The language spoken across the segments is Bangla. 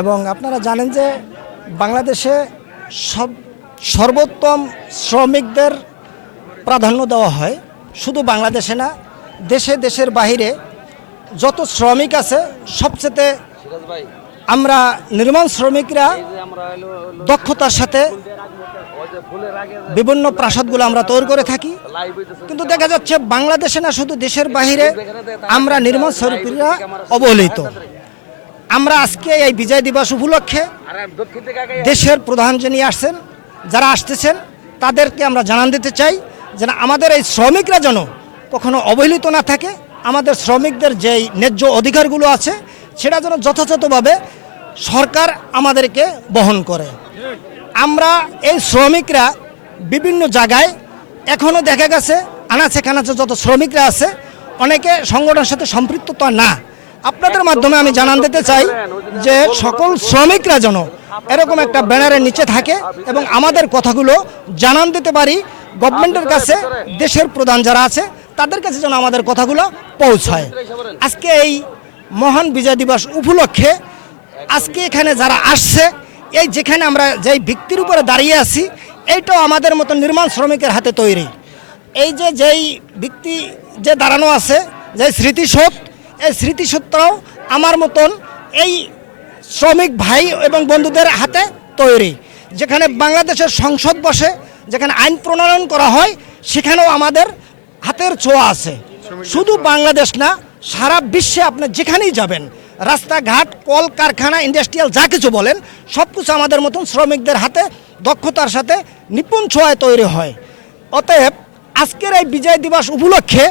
এবং আপনারা জানেন যে বাংলাদেশে সর্বোত্তম শ্রমিকদের প্রাধান্য দেওয়া হয়। শুধু বাংলাদেশে না, দেশে দেশের বাইরে যত শ্রমিক আছে সবচেয়ে আমরা নির্মাণ শ্রমিকরা দক্ষতার সাথে বিভিন্ন প্রাসাদগুলো আমরা তৈরি করে থাকি। কিন্তু দেখা যাচ্ছে বাংলাদেশে না, শুধু দেশের বাইরে আমরা নির্মাণ শ্রমিকরা অবহেলিত। আমরা আজকে এই বিজয় দিবস উপলক্ষে দেশের প্রধান যিনি আসছেন, যারা আসতেছেন তাদেরকে আমরা জানান দিতে চাই যে আমাদের এই শ্রমিকরা যেন কখনো অবহেলিত না থাকে। আমাদের শ্রমিকদের যেই ন্যায্য অধিকারগুলো আছে সেটা যেন যথাযথভাবে সরকার আমাদেরকে বহন করে। আমরা এই শ্রমিকরা বিভিন্ন জায়গায় এখনও দেখা গেছে আনাচে কানাচে যত শ্রমিকরা আছে অনেকে সংগঠনের সাথে সম্পৃক্ততা না। আপনাদের মাধ্যমে আমি জানান দিতে চাই যে সকল শ্রমিকরা যেন এরকম একটা ব্যানারের নিচে থাকে এবং আমাদের কথাগুলো জানান দিতে পারি গভর্নমেন্টের কাছে, দেশের প্রধান যারা আছে তাদের কাছে যেন আমাদের কথাগুলো পৌঁছায়। আজকে এই মহান বিজয় দিবস উপলক্ষে আজকে এখানে যারা আসছে, এই যেখানে আমরা যেই ভিত্তির উপরে দাঁড়িয়ে আছি এইটাও আমাদের মতো নির্মাণ শ্রমিকের হাতে তৈরি। এই যে যেই ভিত্তি যে দাঁড়ানো আছে, যে স্মৃতিসৌধ, এই স্মৃতিসৌধটাও আমার মতন এই শ্রমিক ভাই এবং বন্ধুদের হাতে তৈরি। যেখানে বাংলাদেশের সংসদ বসে, যেখানে আইন প্রণয়ন করা হয়, সেখানেও আমাদের হাতের ছোঁয়া আছে। শুধু বাংলাদেশ না, সারা বিশ্বে আপনি যেখানেই যাবেন, রাস্তাঘাট, কল কারখানা, ইন্ডাস্ট্রিয়াল যা কিছু বলেন সব কিছু আমাদের মতন শ্রমিকদের হাতে দক্ষতার সাথে নিপুণ ছোঁয়ায় তৈরি হয়। অতএব আজকের এই বিজয় দিবস উপলক্ষে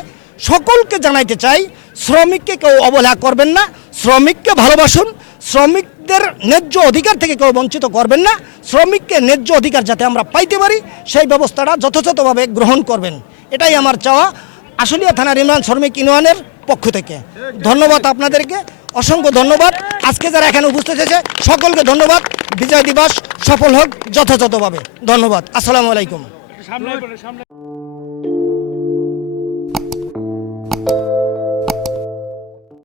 সকলকে জানাইতে চাই, শ্রমিককে কেউ অবহেলা করবেন না, শ্রমিককে ভালোবাসুন, শ্রমিকদের ন্যায্য অধিকার থেকে কেউ বঞ্চিত করবেন না। শ্রমিককে ন্যায্য অধিকার যাতে আমরা পাইতে পারি সেই ব্যবস্থাটা যথাযথভাবে গ্রহণ করবেন, এটাই আমার চাওয়া আশুলিয়া থানা নির্মাণ শ্রমিক ইউনিয়নের পক্ষ থেকে। ধন্যবাদ আপনাদেরকে, অসংখ্য ধন্যবাদ। আজকে যারা এখানে উপস্থিত হয়েছে সকলকে ধন্যবাদ। বিজয় দিবস সফল হোক যথাযথভাবে। ধন্যবাদ। আসসালামু আলাইকুম।